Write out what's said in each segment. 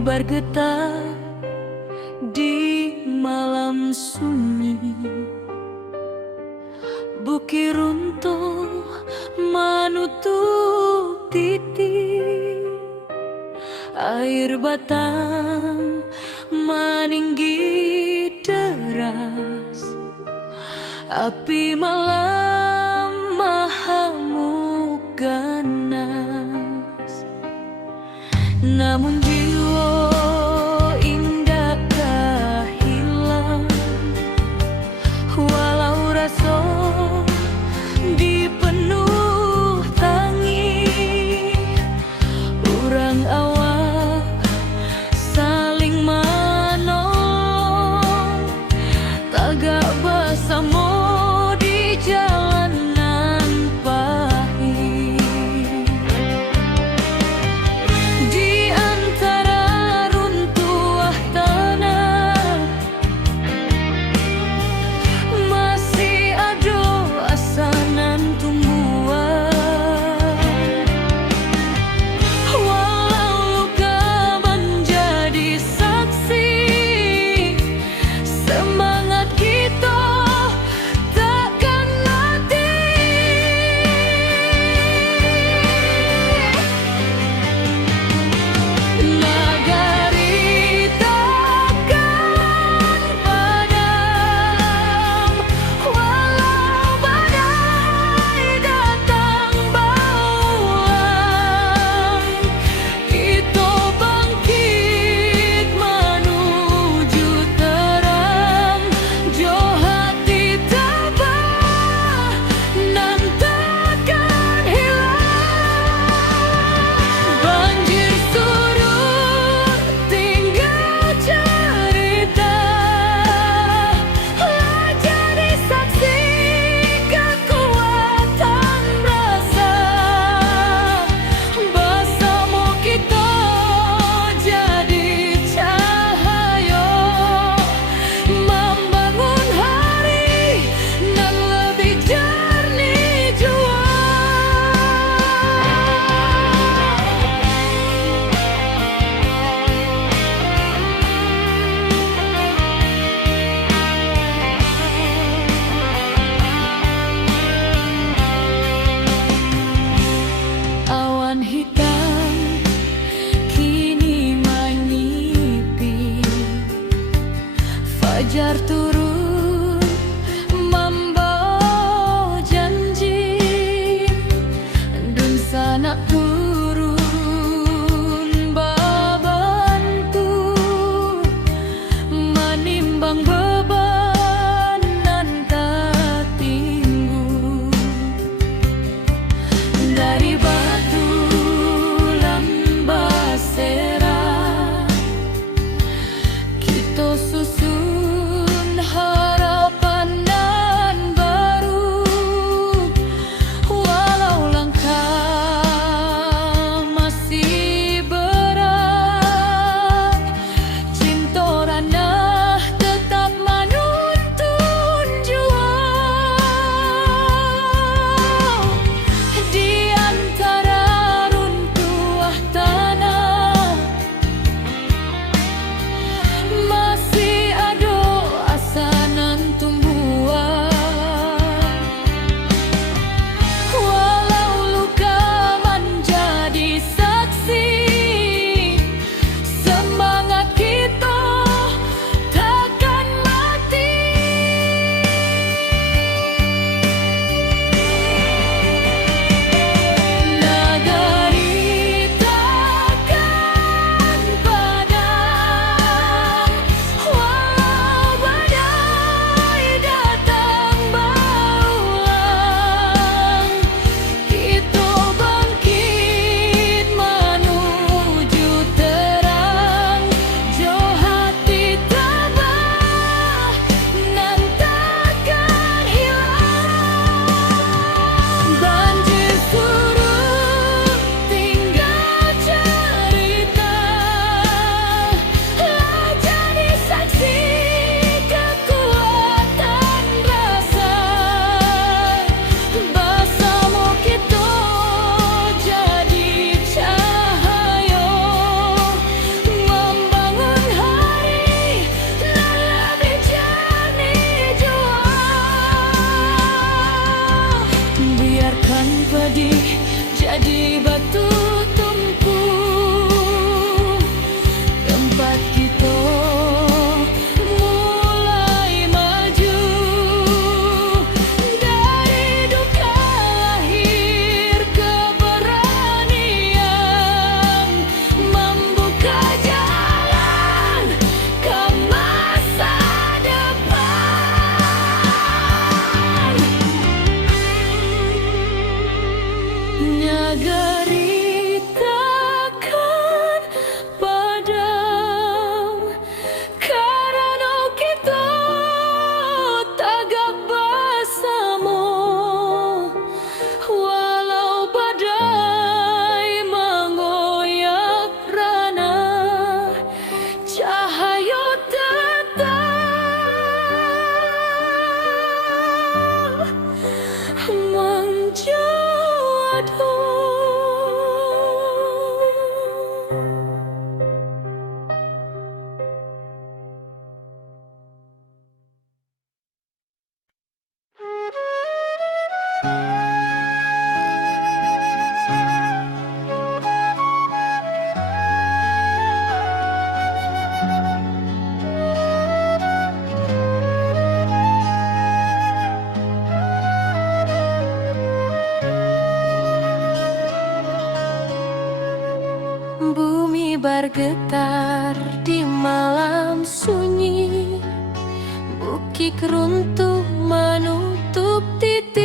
bergetar di malam sunyi. Bukit runtuh menutup titik, air batang meninggi deras, api malam mahamuk ganas. Namun jiwa indakkah hilang, walau rasa dipenuh tangis. Urang awak saling menolong, tagak bersama di jalanan pahit. Di antara bergetar di malam sunyi, bukit runtuh menutup titik,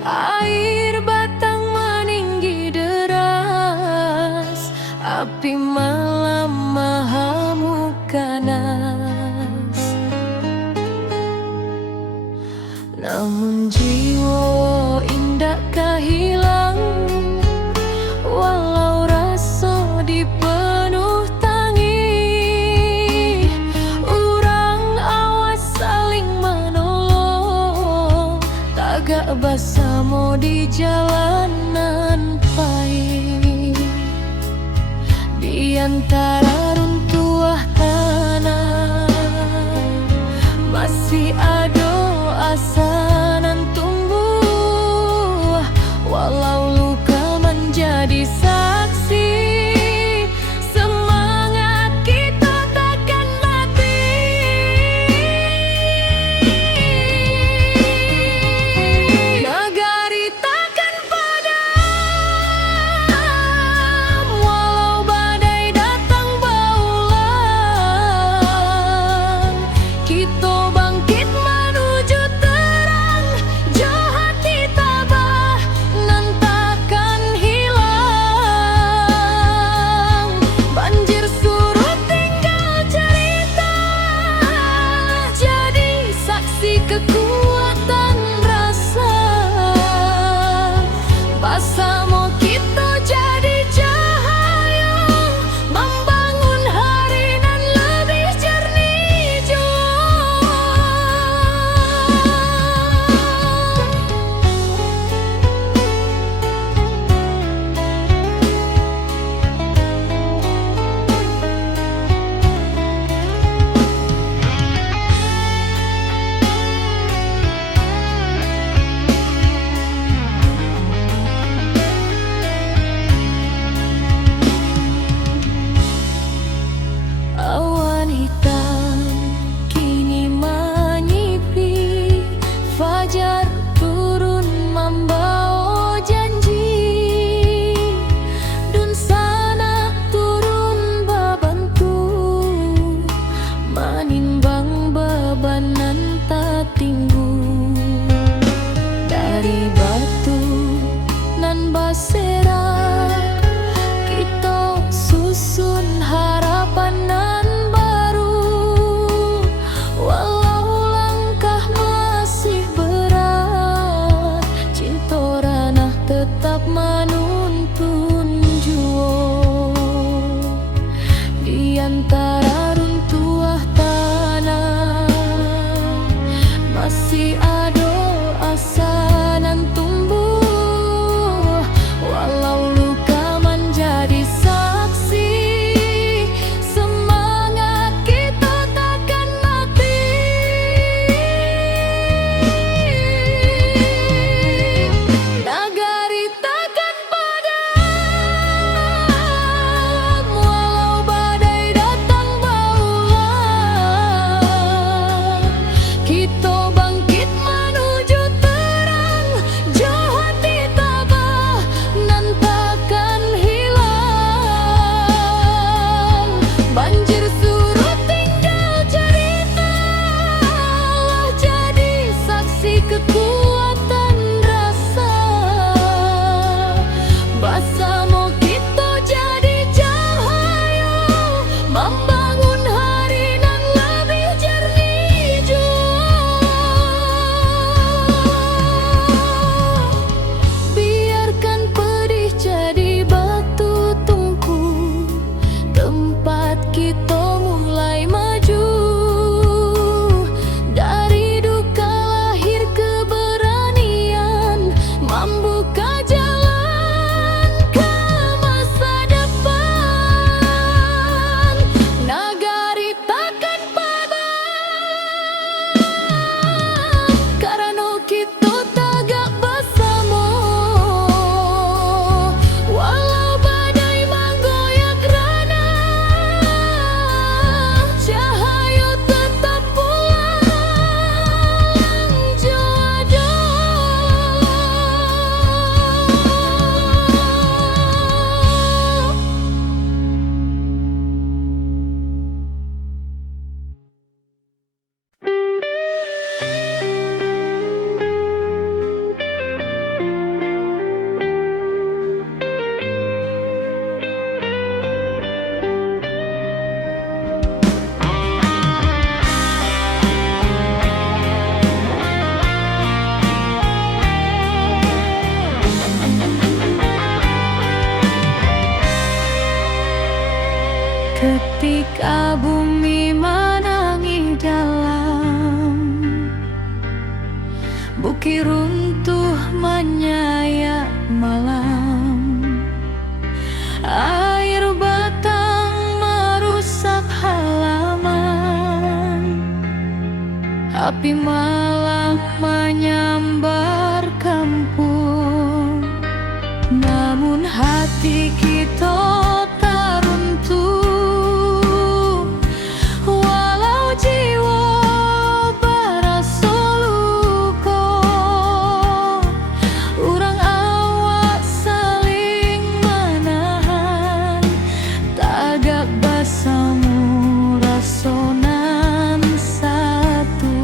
air batang meninggi deras, api malam mengamuk ganas. Namun jiwa indah kehilang, walau rasa dipenuh tangi, urang awas saling menolong, tagak bersama di jalanan pahit. Di antara runtuhan tanah masih ada asa nan tumbuh, walau luka menjadi saksi, semangat kita takkan mati. Negari takkan padam, walau badai datang berulang, kita bangkit menuju terang. Ketika bumi menangis dalam, bukit runtuh menyayat malam, air batang merusak halaman, api malam menyambar kampung. Namun hati kita tak runtuh, walau jiwa berasa luka. Urang awak saling menahan, tagak bersama rasonan satu.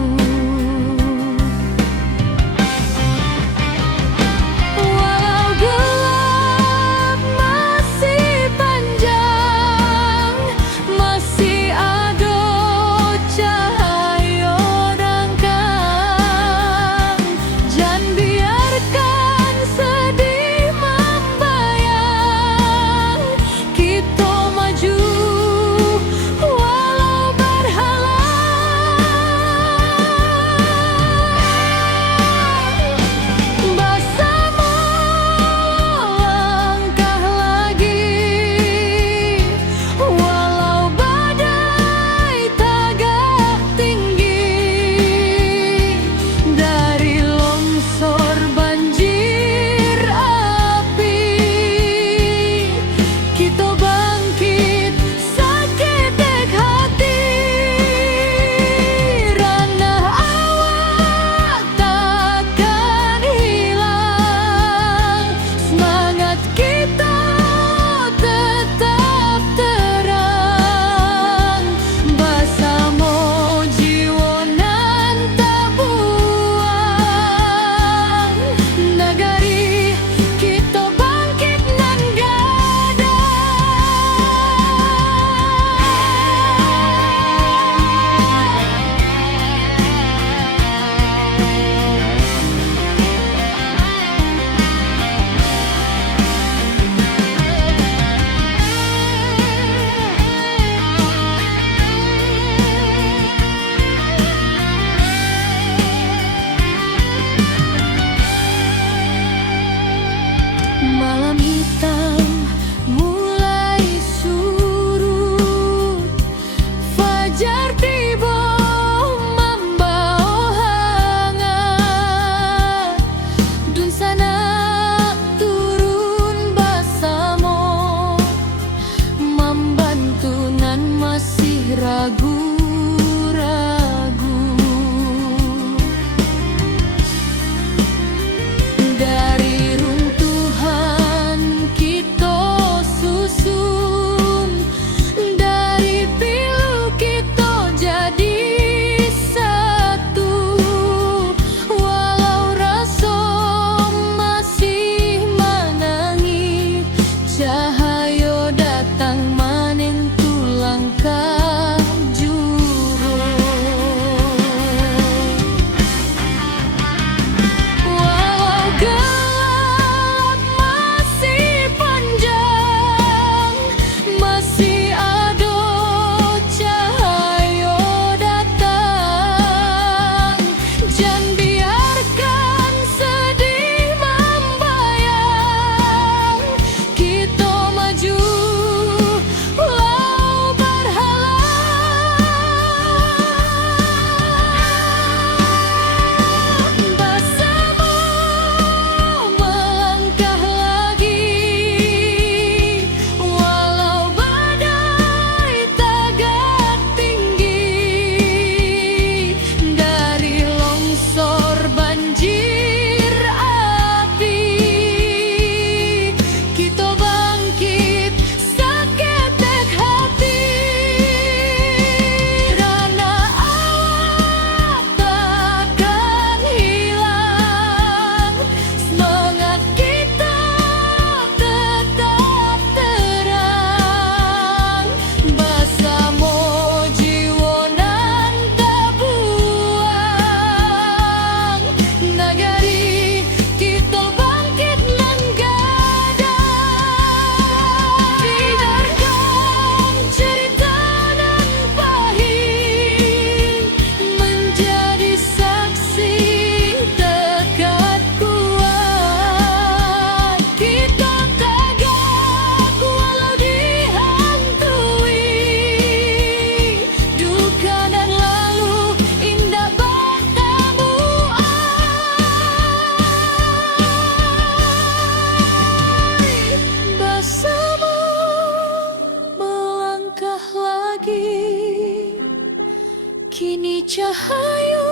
cahayu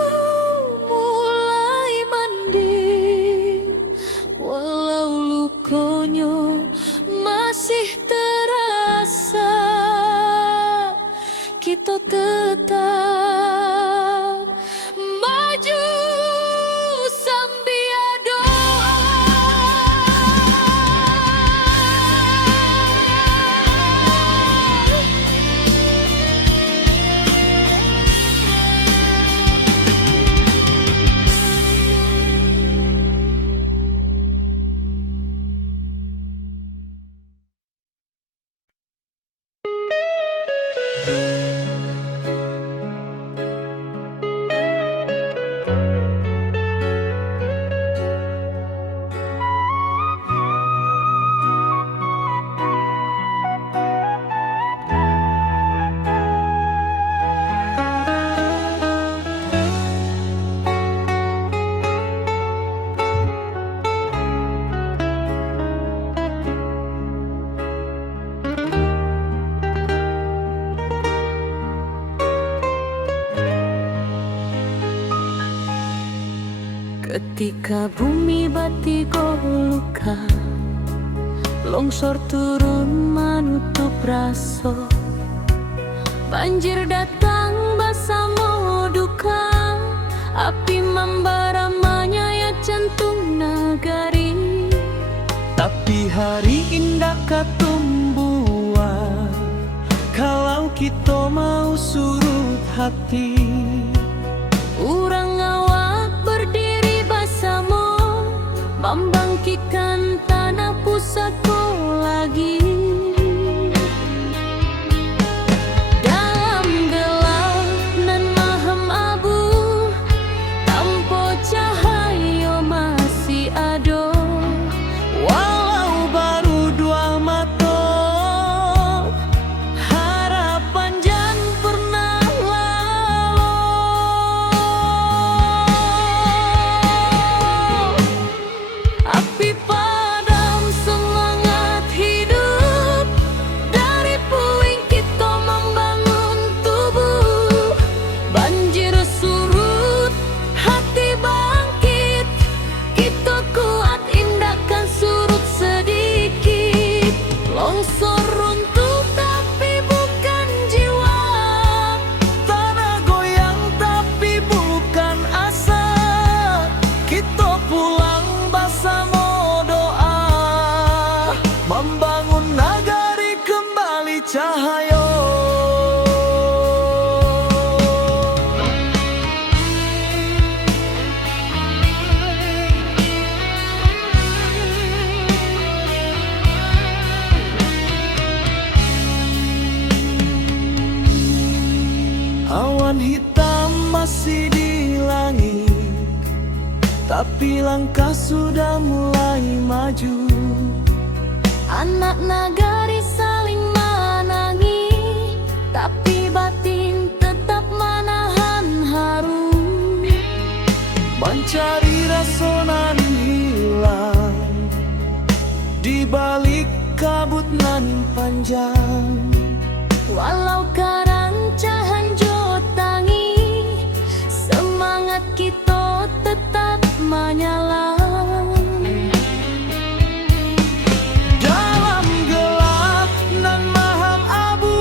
mulai mending, walau lukonyo masih terasa, kita tetap maju sambil doa. Ketika bumi batigo luka, longsor turun menutup raso, banjir datang basamo duka, api membara menyayat jantung nagari. Tapi hari indah katumbuhan, kalau kita mau surut hati. Urang awak berdiri basamo, membangkitkan tanah pusako lagi. Dalam gelap nan maham abu, tanpa cahaya masih ada. Walau baru dua mata, harapan jan pernah lalu. Api padam semangat hidup, dari puing kita membangun tubuh. Banjir surut, hati bangkit, kita kuat indahkan surut sedikit. Longsor runtuh tapi bukan jiwa, Tanah goyang tapi bukan asa, kita pulang bersama doa, membangun nagari kembali cahaya. Awan hitam masih di langit, tapi langkah sudah mulai maju. anak nagari saling menangi, tapi batin tetap menahan haru. Mencari rasa nan hilang di balik kabut nan panjang. Walau karancahan jotangi, semangat kita tetap menyala. Dalam gelap nan maham abu,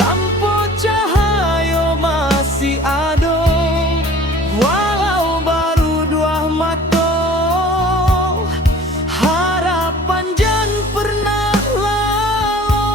tanpa cahaya masih ada. Walau baru dua mata, harapan jan pernah lalu.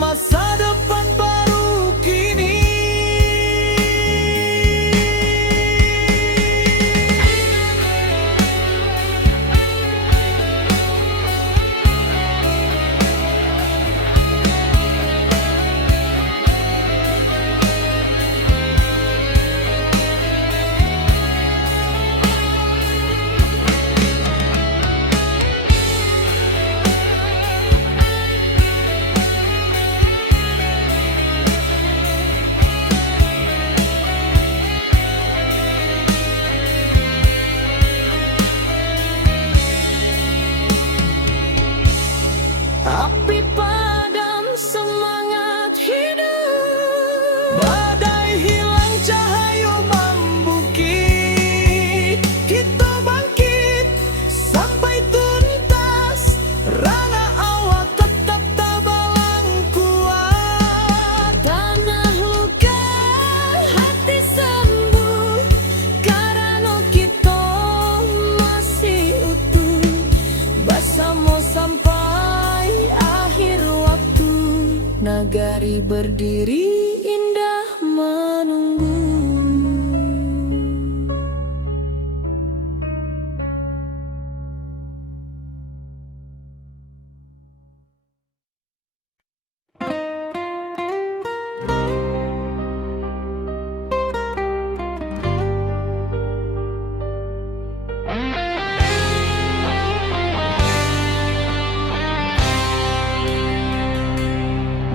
masa depan baru kini. Api padam, semangat hidup. Badai hilang, cahaya membukit. Kita bangkit sampai tuntas. Rana awak tetap tabalang kuat. Tanah luka, hati sembuh, karena kita masih utuh. Bersama sampai akhir waktu, nagari berdiri indah menunggu.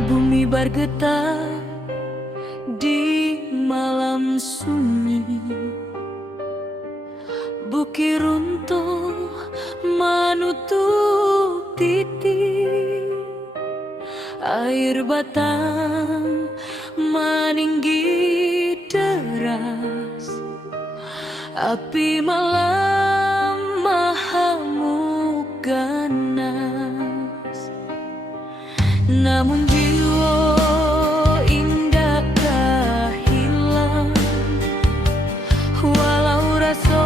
Bumi bergetar di malam sunyi, bukit runtuh menutup titik, air batang meninggi deras, api malam mahamuk ganas. Namun jiwa indakkah hilang, walau rasa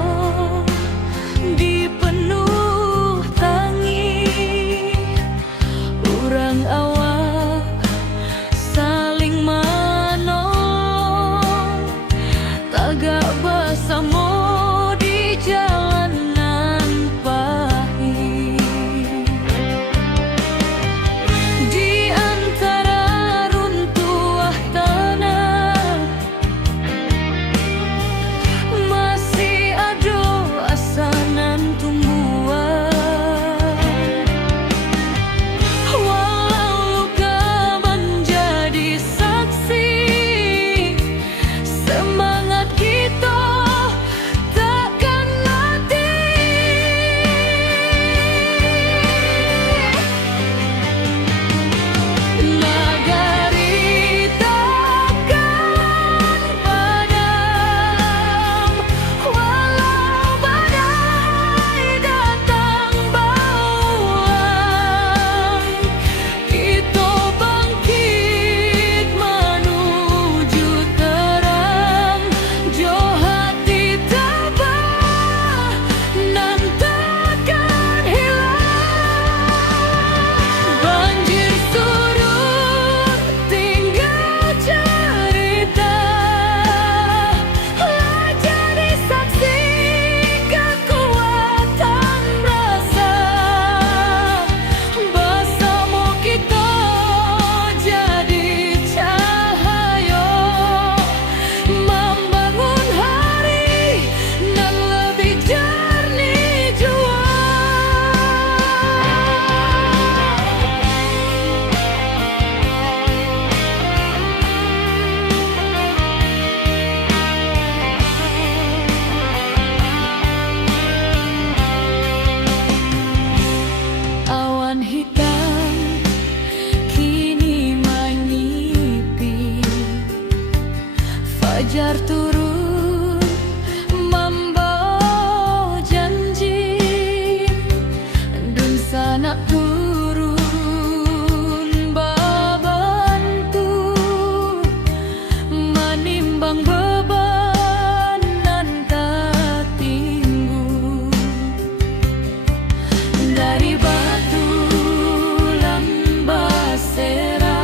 dipenuh tangis. Urang awak saling menolong, tagak bersama di jalanan pahit. Di antara runtuh tanah masih ada asanan tumbuhan. Walau luka menjadi saksi, semangat kita takkan mati. Nagari takkan padam, walau badai datang bauan. Kita bangkit menuju terang, jo hati tabah nan takkan hilang. Banjir surut tinggal cerita, jadi saksi kekuatan rasa. Bersama kita jadi cahaya, membangun hari nan lebih jernih jua. Awan hitam kini menyipi, fajar turun membawa janji, dun sanak turun babantu, menimbang beban nan tak tinggu. Dari batu lambasera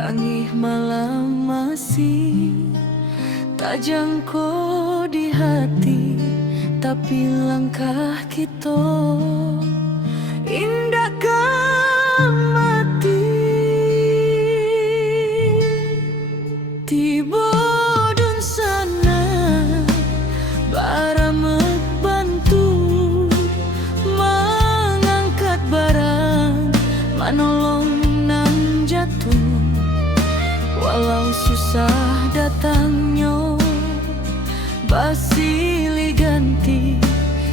Tangih malam masih tak jangkau di hati, tapi langkah kita indah mati. Tiba dun sana baramek bantu mengangkat barang, manolong nan jatuh. Walau susah datangnya basili ganti,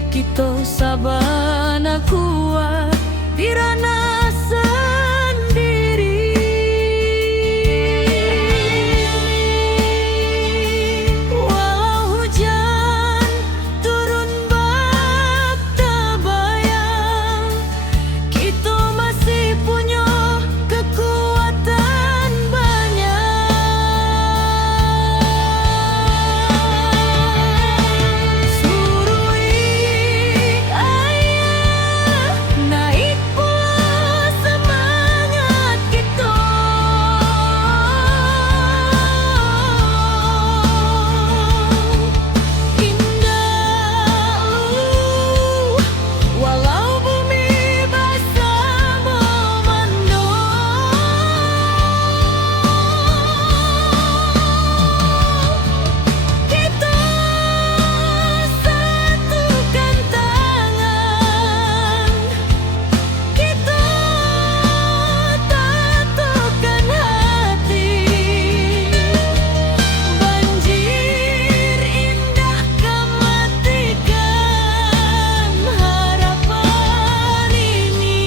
kita sabana kuat dirana sendiri. Walau hujan turun bak tabayang, kita masih punya kekuatan banyak. Surui ayah naik pula semangat kita. Indah walau bumi basah memandung, kita satukan tangan, kita tatukan hati. Banjir indah kematikan harapan ini.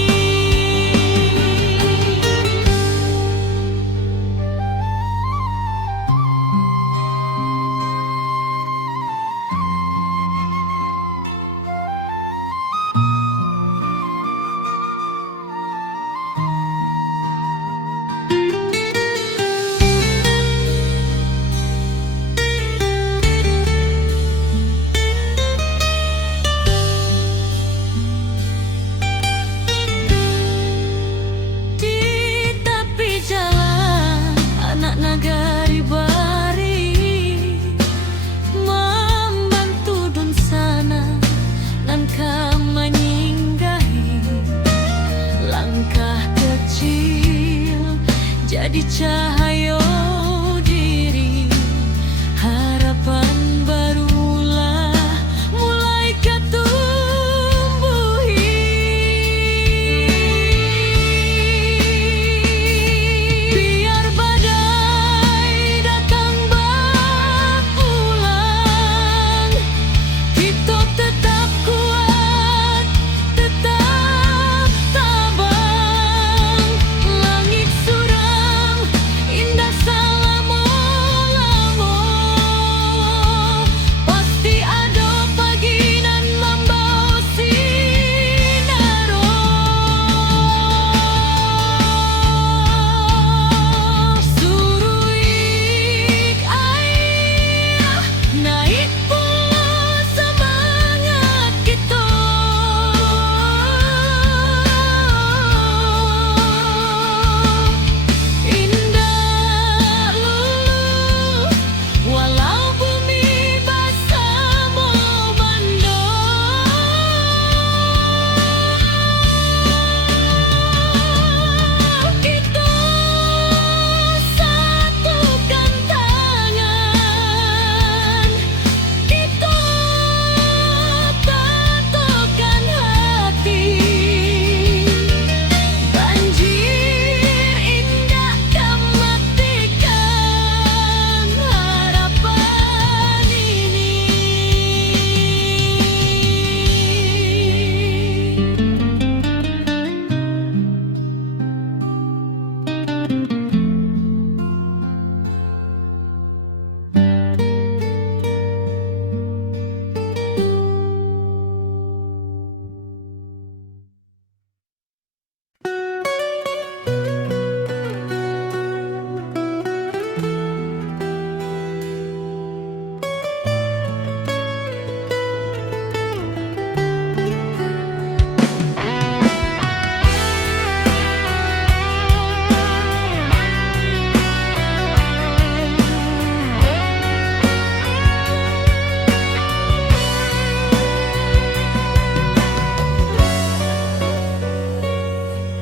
Di tepi jalan anak nagari bari membantu dun sana nan menyinggahi. Langkah kecil jadi cahaya diri, harapan barulah mulai ketumbuhi. Biar badai datang berulang, kita tetap kuat, tetap tabang. Langit suram indah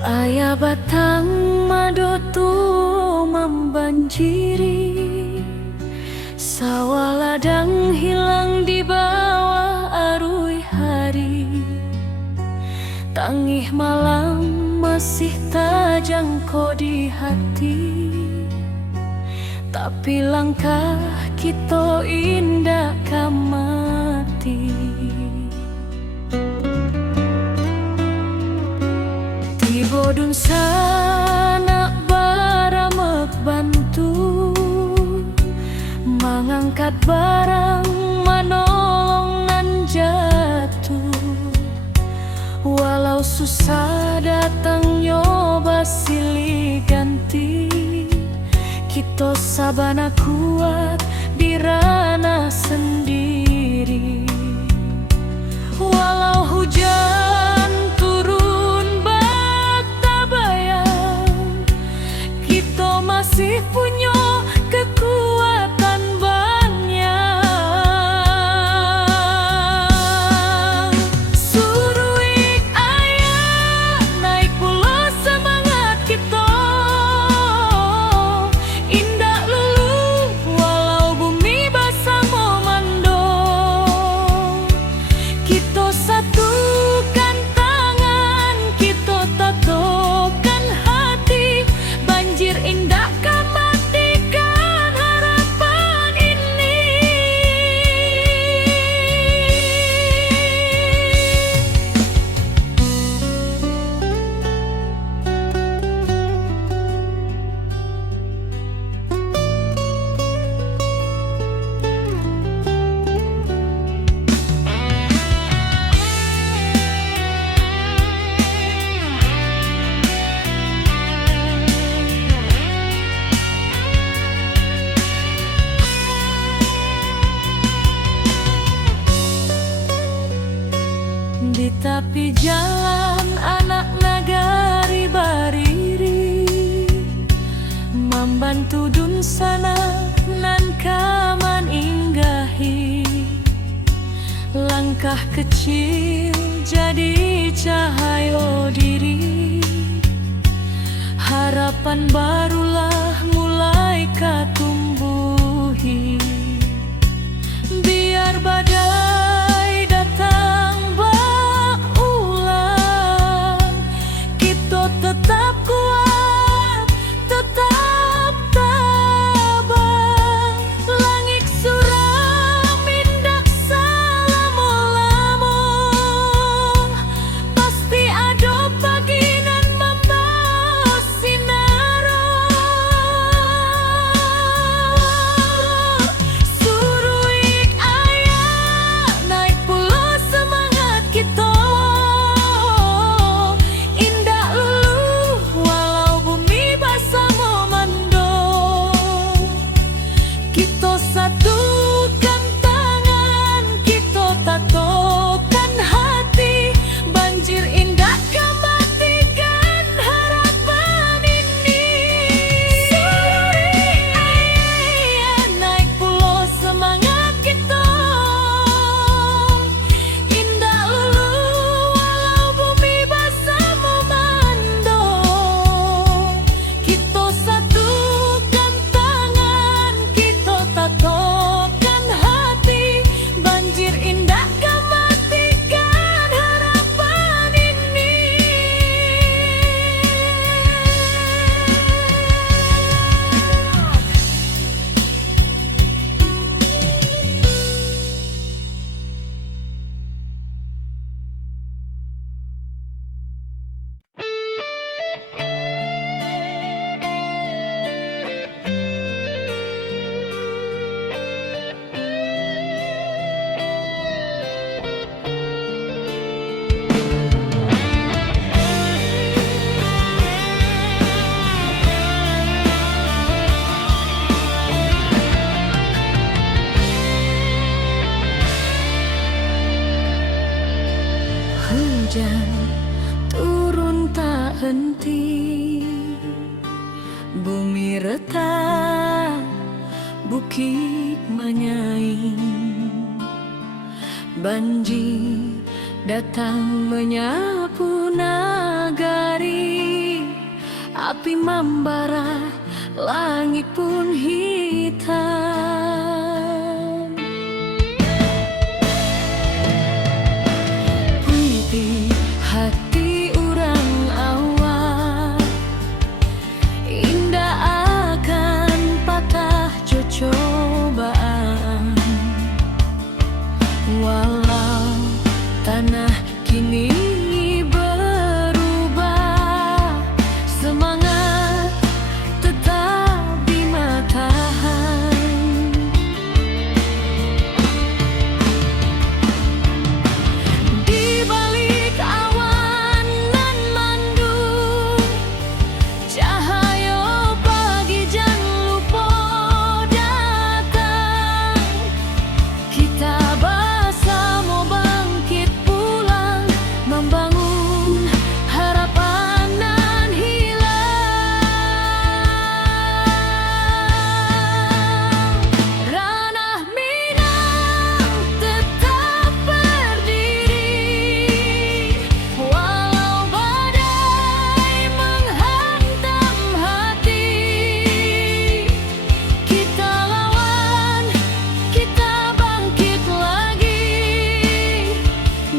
Ayah batang madotu membanjiri, sawah ladang hilang di bawah arus hari. Tangih malam masih terjangkau di hati, tapi langkah kita indah kamati. Bodun sana baramek bantu mengangkat barang manolong nan jatuh. Walau susah datang nyoba silih ganti, kita sabana kuat di ranah sendiri. Walau hujan turun masih punya kekuatan banyak. Suruh ayah naik pula semangat kita, indah lulu walau bumi basah memando. Kita satukan tangan, kita tatokan hati, banjir indah di tepi jalan anak nagari bariri, membantu dun sana nan kaman inggahi. Langkah kecil jadi cahaya diri, harapan barulah mulai katumbuhi. Biar badai datang tetap kuat, tetap tabah. Langit suram indak salamo-lamo, pasti ada pagi nan membawa sinaro. Suruh ayah naik pula semangat kita, satukan tangan, kita tatokan hati, banjir indah kembatikan harapan ini. Suruh ayah naik pulau semangat kita, indah lulu walau bumi basah memando. Kita satukan tangan, kita tatokan hati, banjir indah kembatikan harapan ini. Hujan turun tak henti, bumi retak, bukit menyaing. Banjir datang menyapu nagari, api membara, langit pun hitam. Putih hati orang awak, indah akan patah cobaan. Walau tanah kini berubah, semangat tetap di matahan. Di balik awan nan mendung, cahaya pagi jangan lupa datang. Kita bersama bangkit pulang, membangun harapan nan hilang. Ranah Minang tetap berdiri, walau badai menghantam hati. Kita lawan, kita bangkit lagi,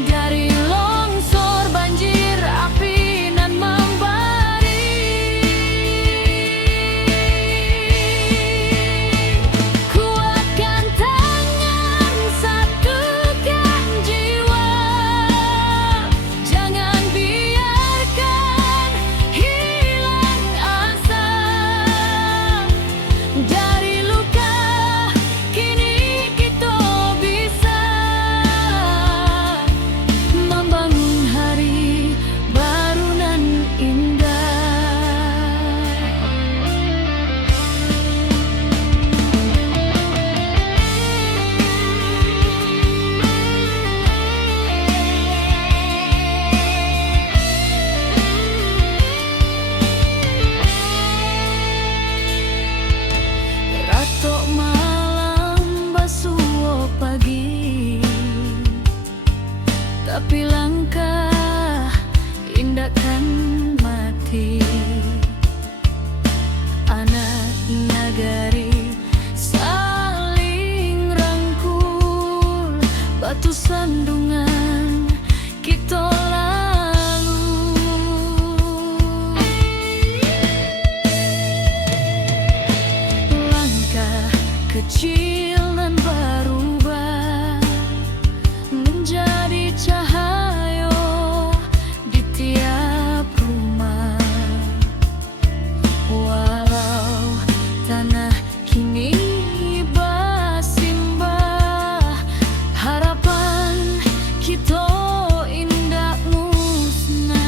dari longsor banjir api nan membara. Kuatkan tangan, satukan jiwa, jangan biarkan hilang asa. Dari luka kini kita bisa membangun hari baru nan indah. Ratok malam basuh pagi, tapi langkah indahkan mati. Anak nagari saling rangkul, batu sandungan kita lalu. Langkah kecil nan berubah menjadi cahaya di tiap rumah. Walau tanah kini bersimbah, harapan kita indah musnah.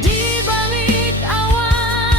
Di balik awan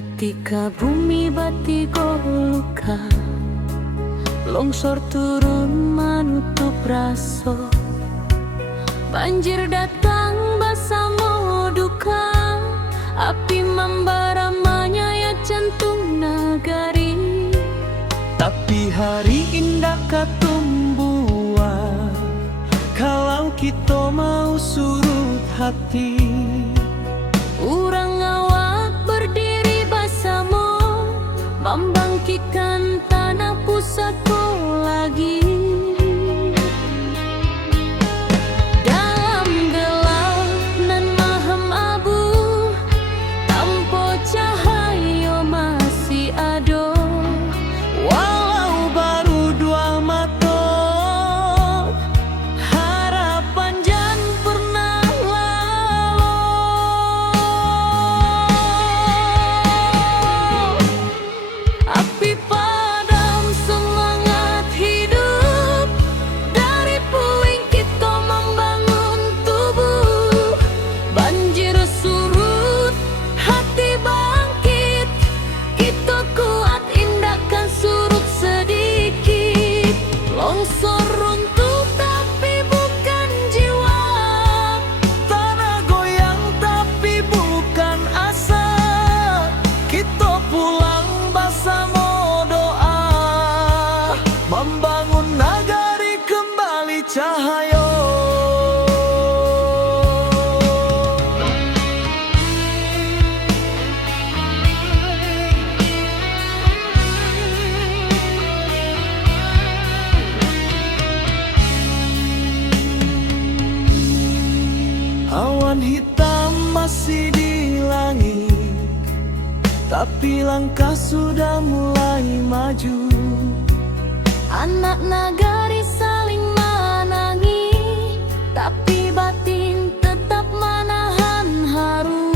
Ketika bumi batigo luka, longsor turun menutup raso, banjir datang bersama duka, api membara menyayat jantung nagari. Tapi hari indah katumbuhan kalau kita mau surut hati. Urang awak berdiri bersama, membangkitkan tanah pusatku lagi. Dalam gelap nan mahem abu, tanpa cahaya masih ada. Walau baru dua mata, harapan jan pernah lalu. Api padam semangat hidup, dari puing kita membangun tubuh. Banjir surut, hati bangkit, kita kuat indahkan surut sedikit. Longsor runtuh tapi bukan jiwa, Tanah goyang tapi bukan asa. Kita pulang bersama doa, membangun nagari kembali cahaya. Awan hitam masih di langit, tapi langkah sudah mulai maju. anak nagari saling menangi, tapi batin tetap menahan haru.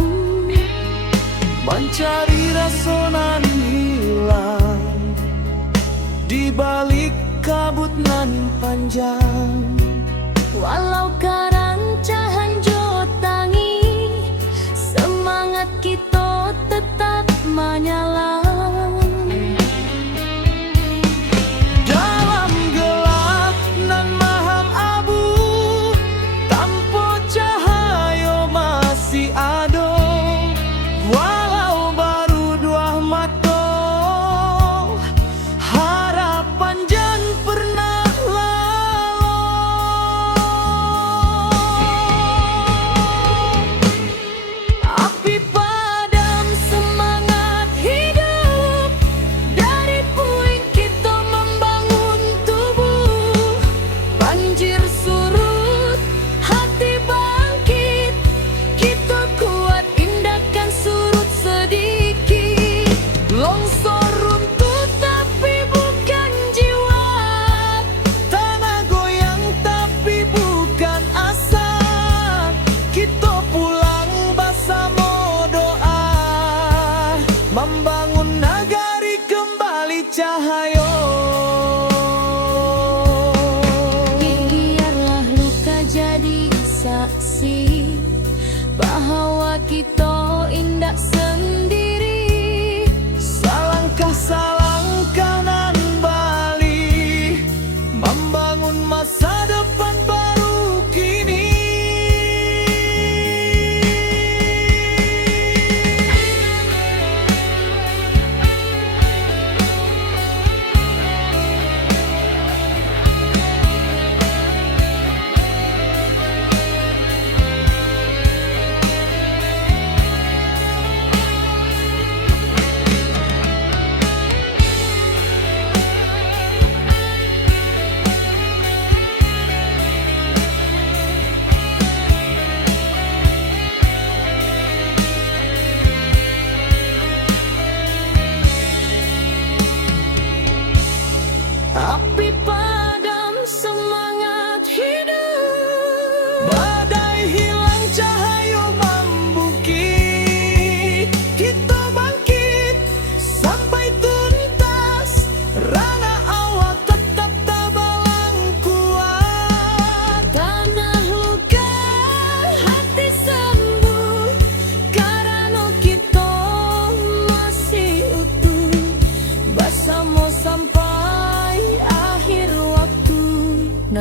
Mencari rasa nan hilang di balik kabut nan panjang. Walau karancahan jotangi, semangat kita tetap menyala. Dalam gelap nan maham abu, tanpa cahaya masih ada. Walau baru dua mata, harapan jan pernah lalu. Api padam semangat hidup, dari puing kita membangun tubuh. Banjir surut, hati bangkit, kita kuat indahkan surut sedikit. Longsor runtuh tapi bukan jiwa, tanah goyang tapi bukan asa. Kita pulang bersama doa, membangun nagari kembali cahaya. Biarlah luka jadi saksi bahwa kita indah sendiri. Salangkah nan bali, membangun masa depan baru kini.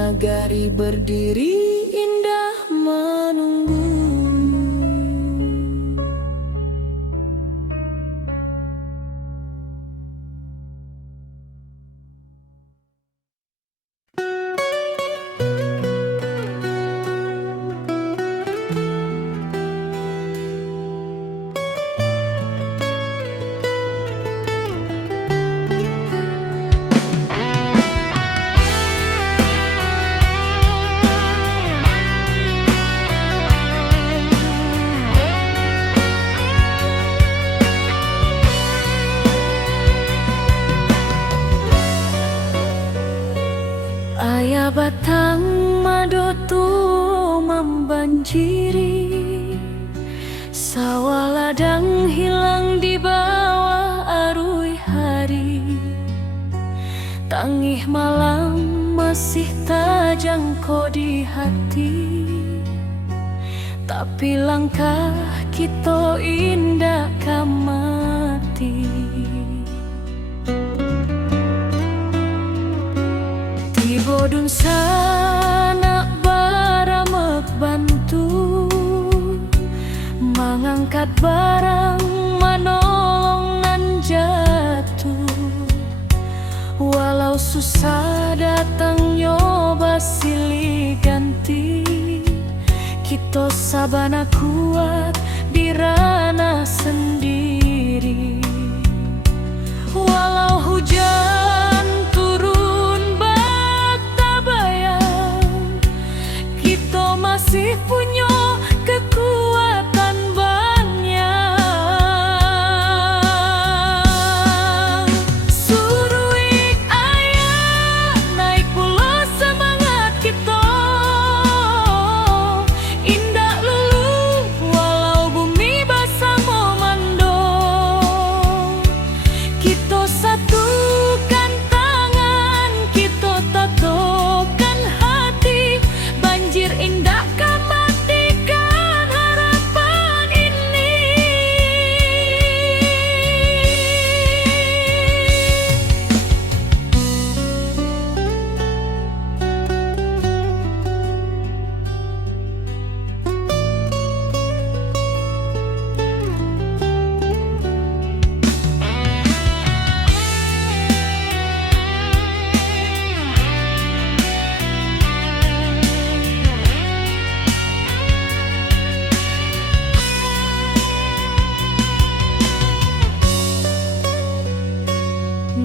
nagari berdiri indah menunggu. Ayah batang madotu membanjiri, sawah ladang hilang di bawah arus hari. Tangih malam masih terjangkau di hati, tapi langkah kita indah kamati. Bodun sana baramek bantu, mengangkat barang manolong nan jatuh. Walau susah datang nyoba silih ganti, kita sabana kuat di ranah sendiri. Walau hujan masih punya kekuatan banyak. Suruh ayah naik pula semangat kita, indah lulu walau bumi basah memando. Kita satukan tangan, kita tatokan hati, banjir indah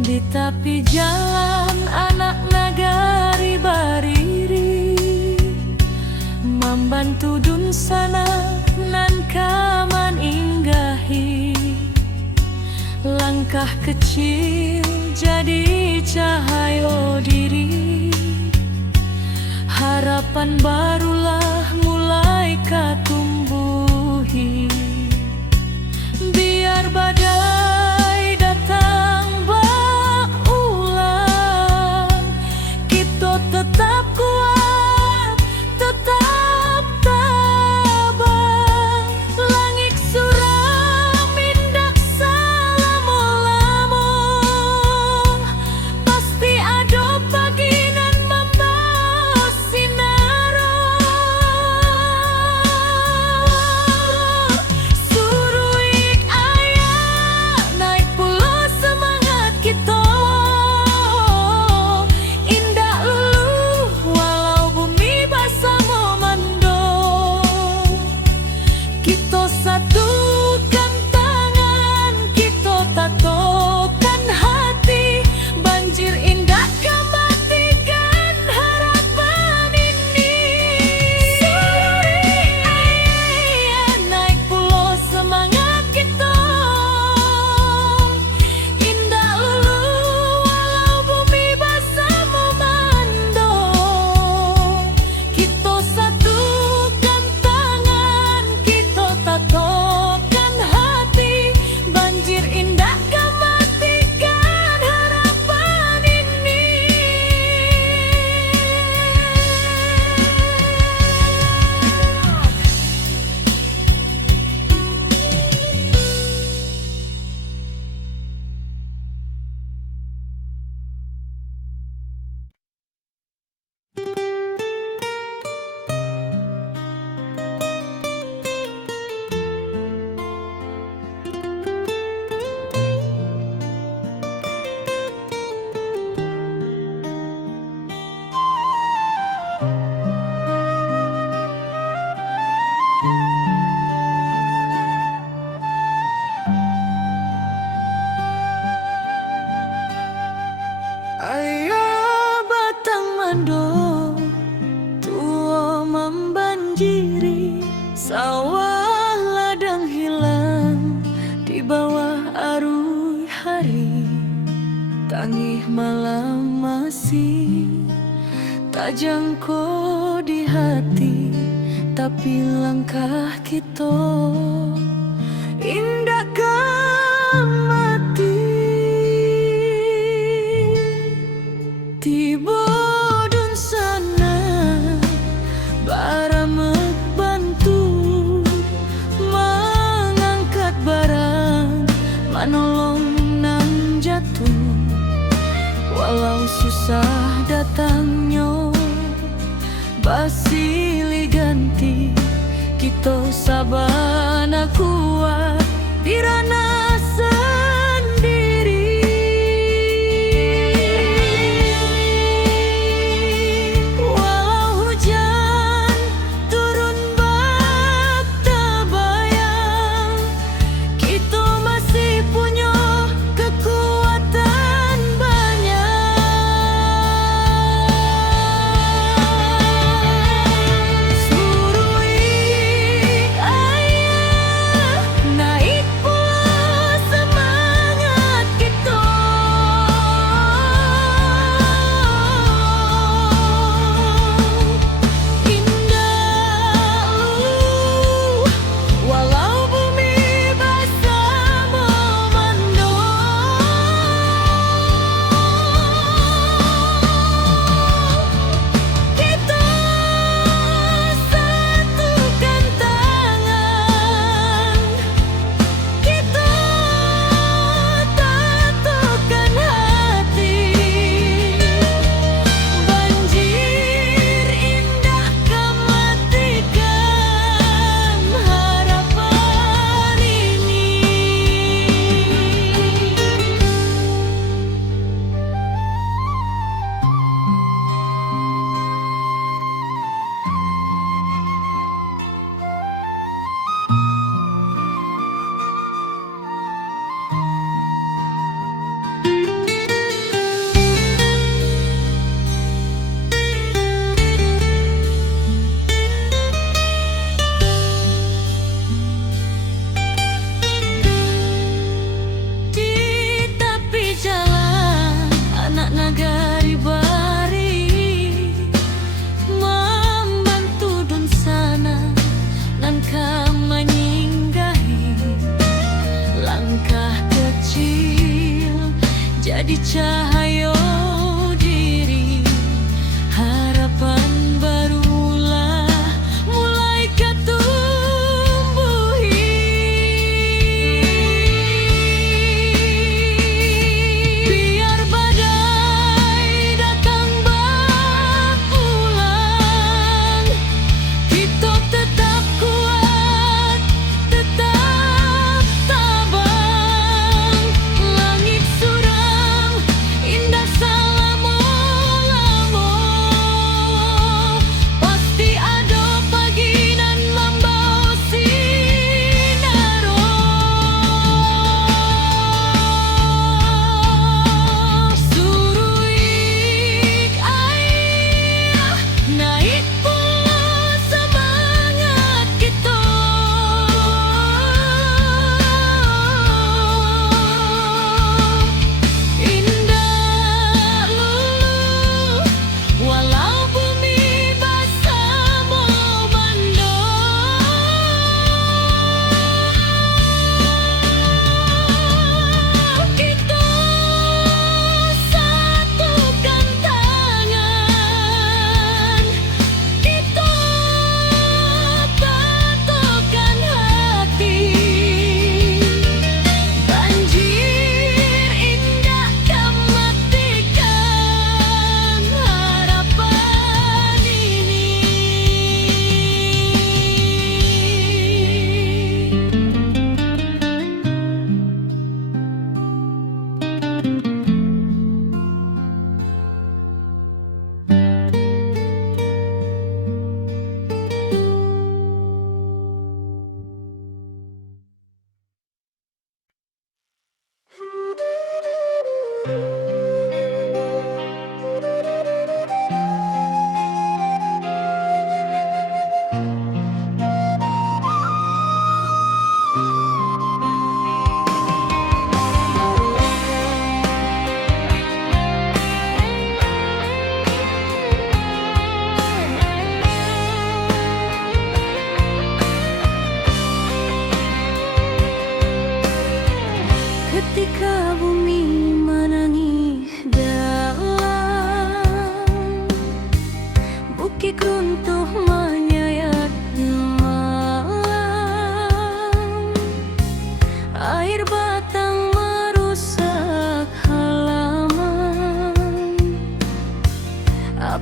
di tepi jalan anak nagari bariri, membantu dun sana nan kaman inggahi. Langkah kecil jadi cahaya diri, harapan barulah mulai katumbuhi. Biar badai datang tetap kuat, tetap tabah. Langit suram indak salamo-lamo, pasti ada pagi nan membawa sinaro. Ayah batang mando tua membanjiri, sawah ladang hilang di bawah arus hari. Tangih malam masih tak jangkau di hati, tapi langkah kita indahkan mati. Tiba dun sana baramek bantu mengangkat barang, manolong nan jatuh. Walau susah datangnya basili ganti, kita sabana kuat dirana sendiri. Walau hujan turun bak tabayang, kita masih punya kekuatan banyak. Surui ayah naik pula semangat kita. Indah walau bumi basah memando, kita satukan tangan, kita tatukan hati. Banjir indah kematikan harapan ini. Di tepi jalan anak nagari bari membantu dun sana nan menyinggahi. Langkah kecil jadi cahaya diri, harapan barulah mulai ketumbuhi. Biar badai datang berulang, kita tetap kuat, tetap tabang. Langit suram indah selama-lama, pasti ada pagi nan membawa sinaro. Surui ayah naik pula semangat kita. Indah lulu walau bumi basah memando, kita satukan tangan, kita tatukan hati. Banjir indah kematikan harapan ini.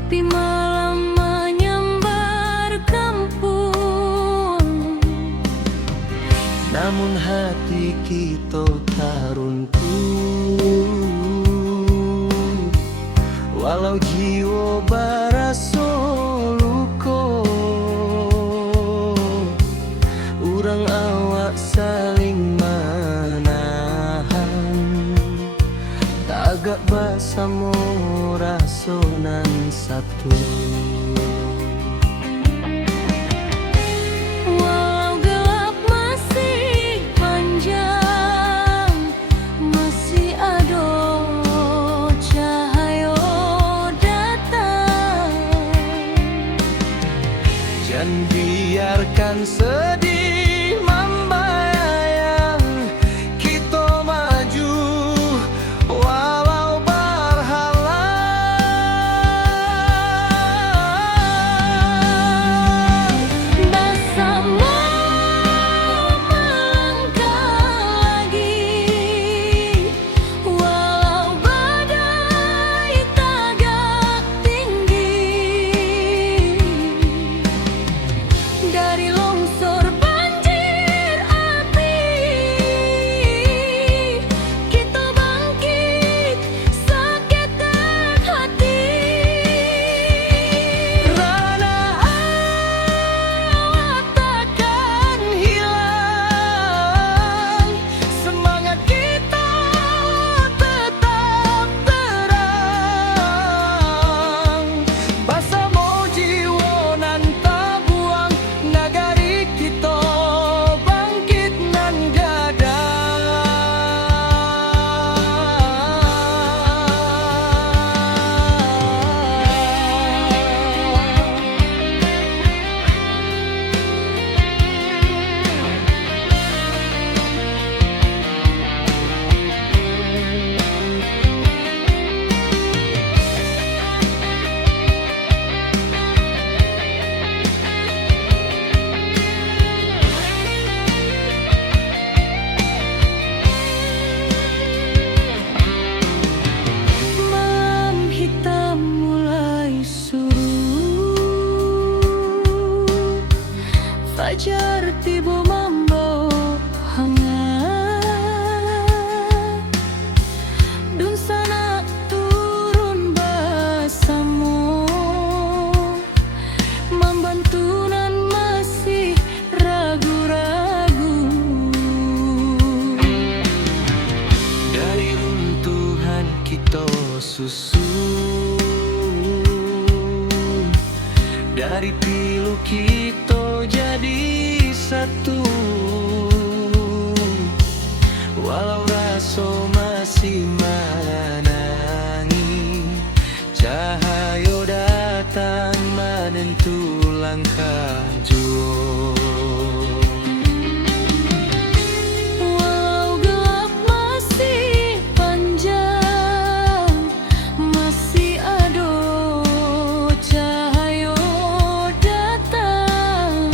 Sepi malam menyambar kampung, namun hati kita tak runtuh. Walau jiwa baraso luko, urang awak saling menahan. Tagak basamo rasonan satu. walau gelap masih panjang, masih ada cahaya datang. Jangan biarkan sedih membayang, kita maju walau berhalang. Bersama melangkah lagi, walau badai tagak tinggi. Dari longsor banjir api, kita bangkit sakitkan hati. Rana awak takkan hilang, semangat kita tetap terang. Basamo jiwa nan tabuang, nagari kita bangkit nan gadang. Malam hitam mulai surut, fajar tiba membawa hangat. Dun sana turun basamo, membantu nan masih ragu-ragu. Dari runtuhan kita susun, dari pilu kita jadi satu. Walau raso masih menangi, cahaya datang menentu langkah jua. Walau gelap masih panjang, masih ada cahaya datang.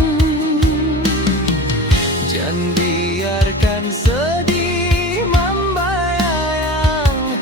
Jangan biarkan sedih membayang,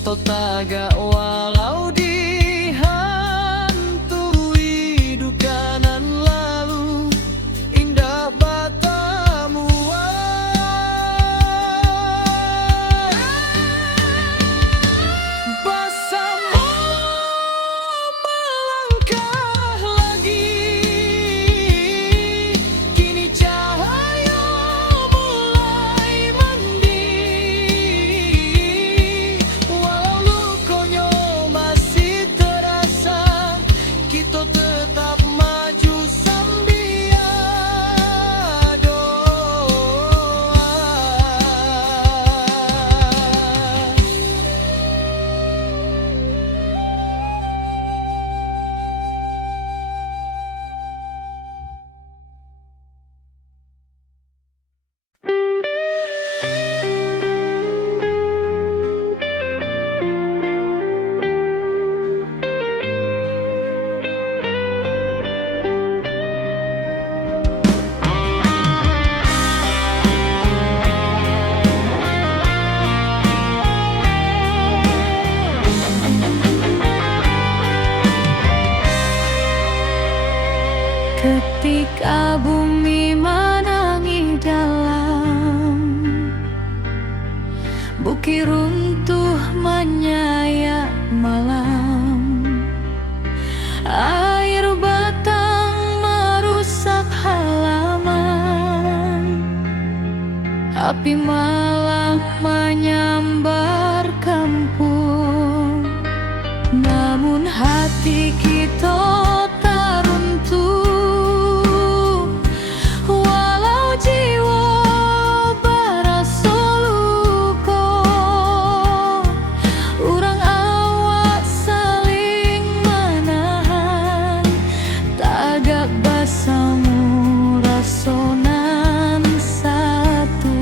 Totaga walau dihantui duka nan lalu, indah batamu bersama melangkah lagi. Kini cahaya mulai mending, walau lukonya masih terasa, kita tetap maju sambil doa. Ketika bumi menangis dalam, bukit runtuh menyayat malam, air batang merusak halaman, api malam menyambar kampung. Namun hati kita tak runtuh, walau jiwa berasa luka. Urang awak saling menahan, tagak basamu rasonan satu.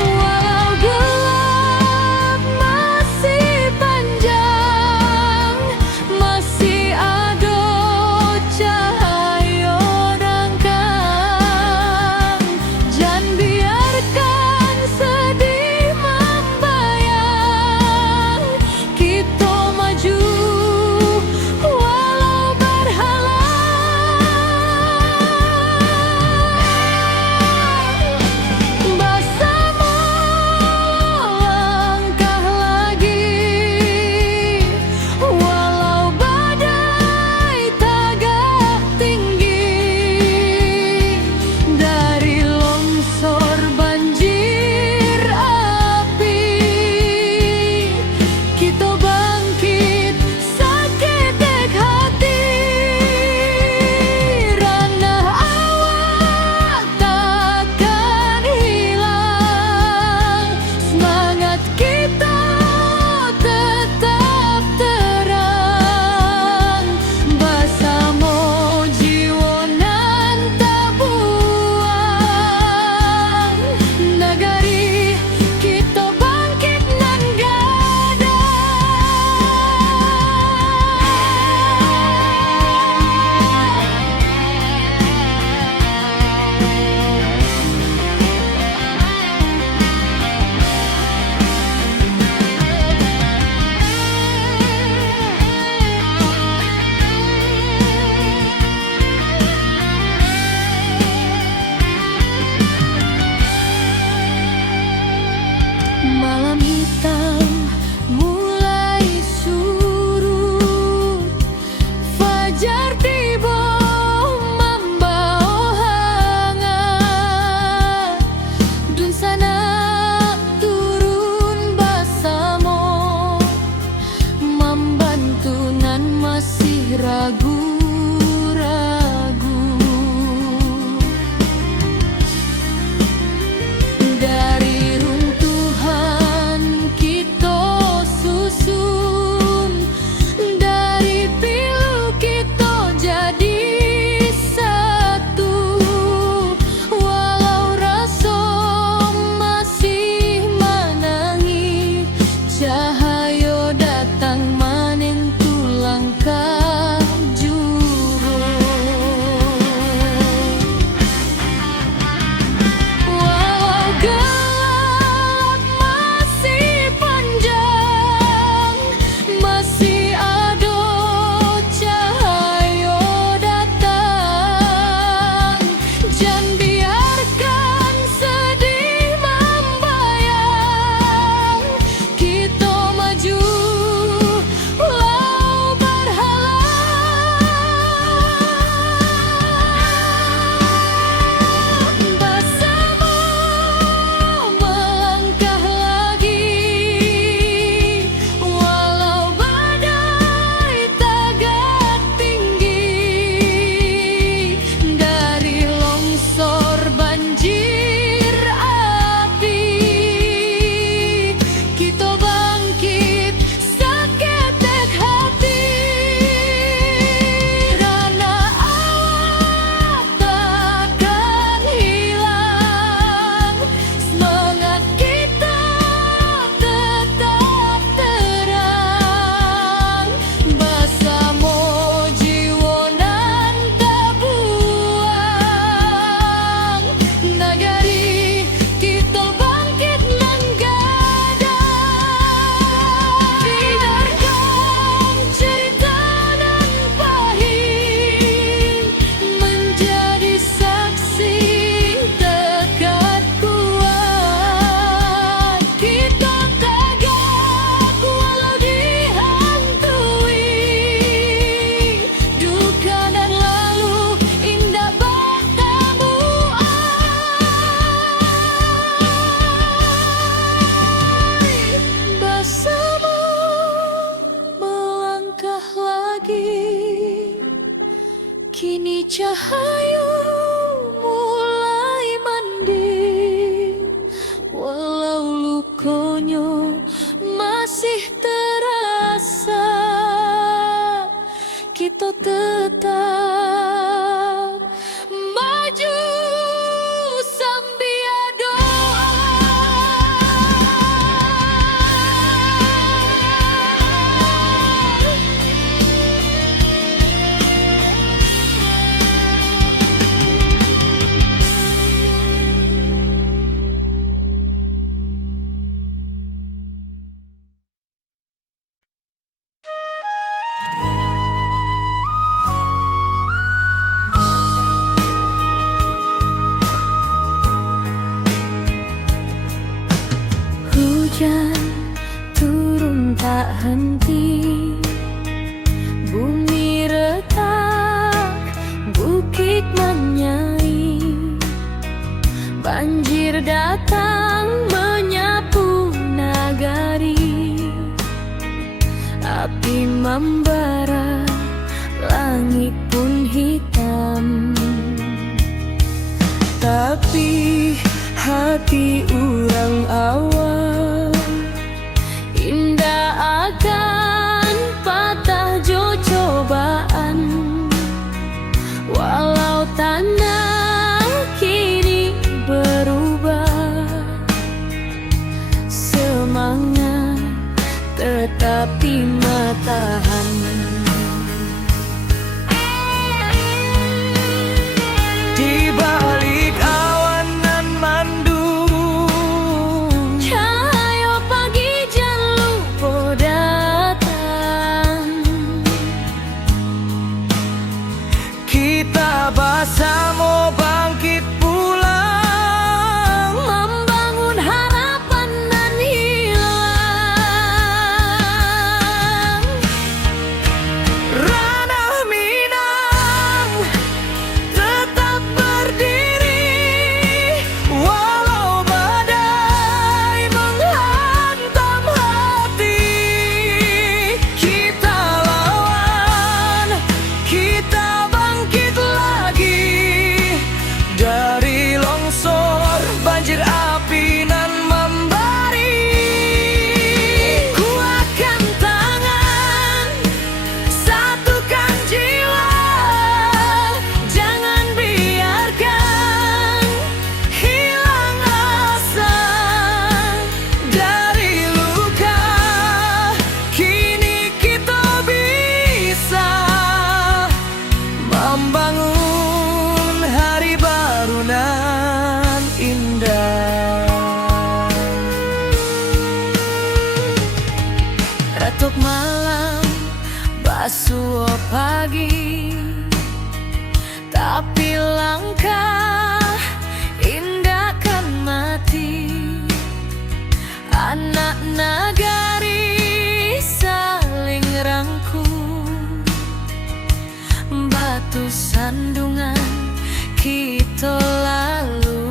Walau gelap masih panjang, tak henti. Bumi retak, bukit menyai, banjir datang menyapu nagari. Api membara, langit pun hitam. Tapi hati urang awam indah akan patah jo cobaan. Walau tanah kini berubah, semangat tetap tahan. Di balik awan nan mandung, Cahaya pagi jan lupa datang. kita bersama bangkit pulang, Membangun harapan nan hilang. ranah Minang tetap berdiri, walau badai menghantam hati. Kita lawan, kita bangkit lagi dari longsor, banjir api nan membari. Kuatkan tangan, satukan jiwa, jangan biarkan hilang asa. Dari luka kini kita bisa membangun hari baru nan indah. Retuk malam, basuh pagi, tapi langkah indah kan mati. Anak nagari saling rangkul, batu sandungan kita lalu.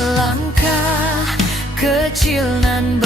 Langkah kecil nan